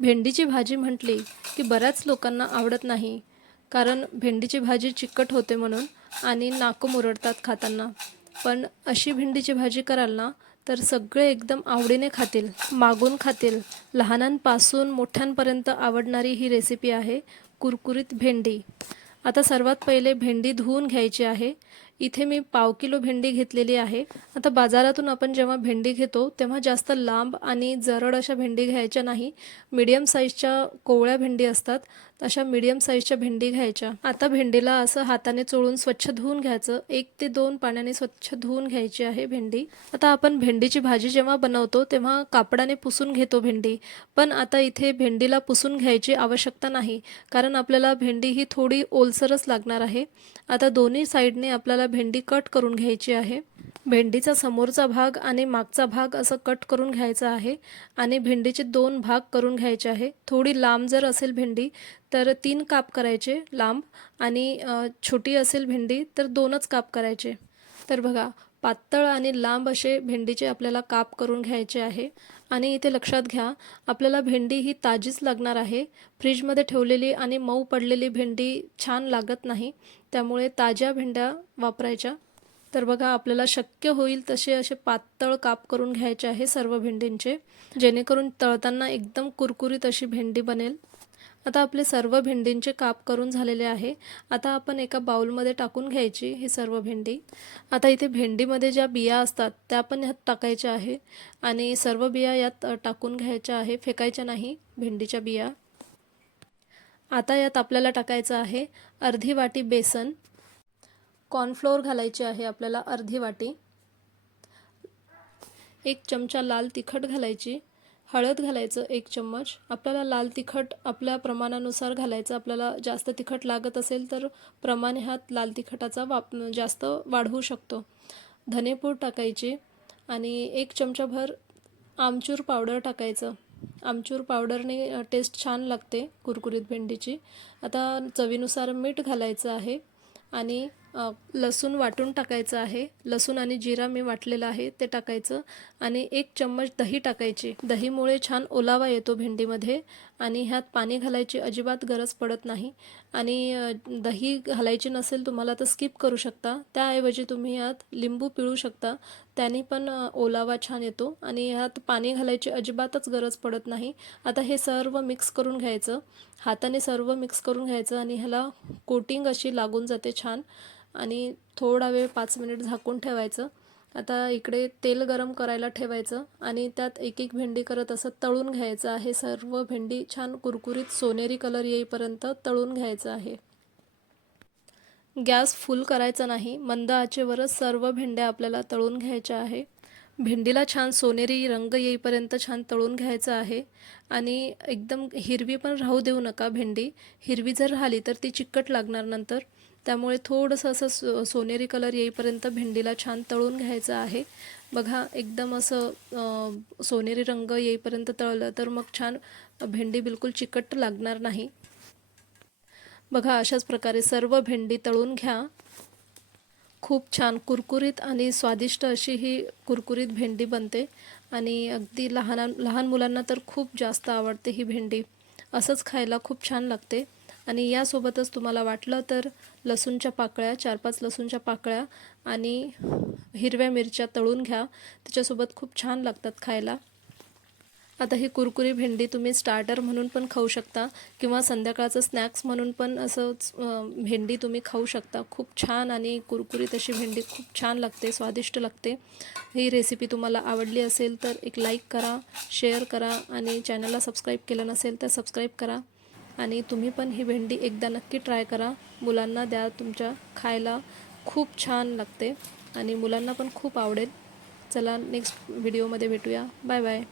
भेंडीची भाजी म्हटली की बऱ्याच लोकांना आवडत नाही, कारण भेंडीची भाजी चिकट होते म्हणून आणि नाकं मुरडतात खाताना. पण अशी भेंडीची भाजी कराल ना, तर सगळे एकदम आवडीने खातील, मागून खातील. लहानांपासून मोठ्यांपर्यंत आवडणारी ही रेसिपी आहे कुरकुरीत भेंडी. आता सर्वात पहिले भेंडी धुवून घ्यायची आहे. इथे मी 1/2 किलो भेंडी घेतलेली आहे. आता बाजारातून आपण जेव्हा भेंडी घेतो तेव्हा जास्त लांब आणि जरड अशा भेंडी घ्यायच्या नाही. मीडियम साईजच्या कोवळ्या भेंडी असतात, अशा मीडियम साईजच्या भेंडी घ्यायच्या. आता भेंडीला असं हाताने चोळून स्वच्छ धुवून घ्यायचं. 1 ते 2 पाण्याने स्वच्छ धुवून घ्यायची आहे भेंडी. आता आपण भेंडीची भाजी जेव्हा बनवतो तेव्हा कापडाने पुसून घेतो भेंडी, पण आता इथे भेंडीला पुसून घ्यायची आवश्यकता नाही, कारण आपल्याला भेंडी ही थोडी ओलसरच लागणार आहे. आता दोन्ही साईडने आपल्याला भेंडी कट करून घ्यायची आहे. भेंडीचा समोरचा भाग आणि मागचा भाग असं कट करून घ्यायचा आहे आणि भेंडीचे 2 भाग करून घ्यायचे आहे. थोडी लांब जर असेल भेंडी तर 3 काप करायचे लांब, आणि छोटी असेल भेंडी तर 2च काप करायचे. तर बघा, पातळ आणि लांब असे भेंडीचे आपल्याला काप करून घ्यायचे आहे. आणि इथे लक्षात घ्या, आपल्याला भेंडी ही ताजीच लागणार आहे. फ्रीजमध्ये ठेवलेली आणि मऊ पडलेली भेंडी छान लागत नाही, त्यामुळे ताज्या भेंड्या वापरायच्या. तर बघा, आपल्याला शक्य होईल तसे असे पातळ काप करून घ्यायचे आहे सर्व भेंडींचे, जेणेकरून तळताना एकदम कुरकुरीत अशी भेंडी बनेल. आता आपले सर्व भेंडींचे काप करून झालेले आहे. आता आपण एका बाउलमध्ये टाकून घ्यायची ही सर्व भेंडी. आता इथे भेंडीमध्ये ज्या बिया असतात त्या पण ह्यात टाकायच्या आहे आणि सर्व बिया यात टाकून घ्यायच्या आहे, फेकायच्या नाही भेंडीच्या बिया. आता यात आपल्याला टाकायचं आहे अर्धी वाटी बेसन. कॉर्नफ्लोअर घालायचे आहे आपल्याला अर्धी वाटी. 1 चमचा लाल तिखट घालायची. हळद घालायचं 1 चम्मच. आपल्याला लाल तिखट आपल्या प्रमाणानुसार घालायचं. आपल्याला जास्त तिखट लागत असेल तर प्रमाण ह्यात लाल तिखटाचा जास्त वाढवू शकतो. धनेपूड टाकायची आणि 1 चमचाभर आमचूर पावडर टाकायचं. आमचूर पावडरने टेस्ट छान लागते कुरकुरीत भेंडीची. आता चवीनुसार मीठ घालायचं आहे आणि लसूण वाटून टाकायचं आहे. लसूण आणि जिरा मी वाटलेलं आहे ते टाकायचं आणि 1 चम्मच दही टाकायची. दहीमुळे छान ओलावा येतो भेंडीमध्ये आणि ह्यात पाणी घालायची अजिबात गरज पडत नाही. आणि दही घालायची नसेल तुम्हाला तर स्किप करू शकता. त्याऐवजी तुम्ही यात लिंबू पिळू शकता, त्याने पण ओलावा छान येतो आणि ह्यात पाणी घालायची अजिबातच गरज पडत नाही. आता हे सर्व मिक्स करून घ्यायचं, हाताने सर्व मिक्स करून घ्यायचं आणि ह्याला कोटिंग अशी लागून जाते छान. आणि थोडा वेळ 5 मिनिट झाकून ठेवायचं. आता इकडे तेल गरम करायला ठेवायचं आणि त्यात एक एक भेंडी करत असं तळून घ्यायचं आहे. सर्व भेंडी छान कुरकुरीत सोनेरी कलर येईपर्यंत तळून घ्यायचं आहे. गॅस फुल करायचा नाही, मंद आचेवरच सर्व भेंड्या आपल्याला तळून घ्यायच्या आहे. भेंडीला छान सोनेरी रंग येईपर्यंत छान तळून घ्यायचं आहे. आणि एकदम हिरवी पण राहू देऊ नका भेंडी. हिरवी जर राहिली तर ती चिकट लागणार नंतर, त्यामुळे थोडंसं असं सोनेरी कलर येईपर्यंत भेंडीला छान तळून घ्यायचं आहे. बघा, एकदम असं सोनेरी रंग येईपर्यंत तळलं तर मग छान भेंडी बिलकुल चिकट लागणार नाही. बघा, अशाच प्रकारे सर्व भेंडी तळून घ्या. खूप छान कुरकुरीत आणि स्वादिष्ट अशी ही कुरकुरीत भेंडी बनते आणि अगदी लहान मुलांना तर खूप जास्त आवडते ही भेंडी. असंच खायला खूप छान लागते. आणि यासोबतच तुम्हाला वाटलं तर लसूणच्या पाकळ्या 4-5 लसूणच्या पाकळ्या आणि हिरव्या मिरच्या तळून घ्या, त्याच्यासोबत खूप छान लागतात खायला. आता ही कुरकुरी भेंडी तुम्ही स्टार्टर म्हणून पण खाऊ शकता किंवा संध्याकाळचं स्नॅक्स म्हणून पण असंच भेंडी तुम्ही खाऊ शकता. खूप छान आणि कुरकुरीत अशी भेंडी खूप छान लागते, स्वादिष्ट लागते. ही रेसिपी तुम्हाला आवडली असेल तर एक लाईक करा, शेअर करा आणि चॅनलला सबस्क्राईब केलं नसेल तर सबस्क्राईब करा. आणि तुम्ही पण ही भेंडी एकदा नक्की ट्राय करा. मुलांना द्या तुमच्या खायला, खूप छान लागते आणि मुलांना पण खूप आवडेल. चला, नेक्स्ट व्हिडिओमध्ये भेटूया. Bye bye.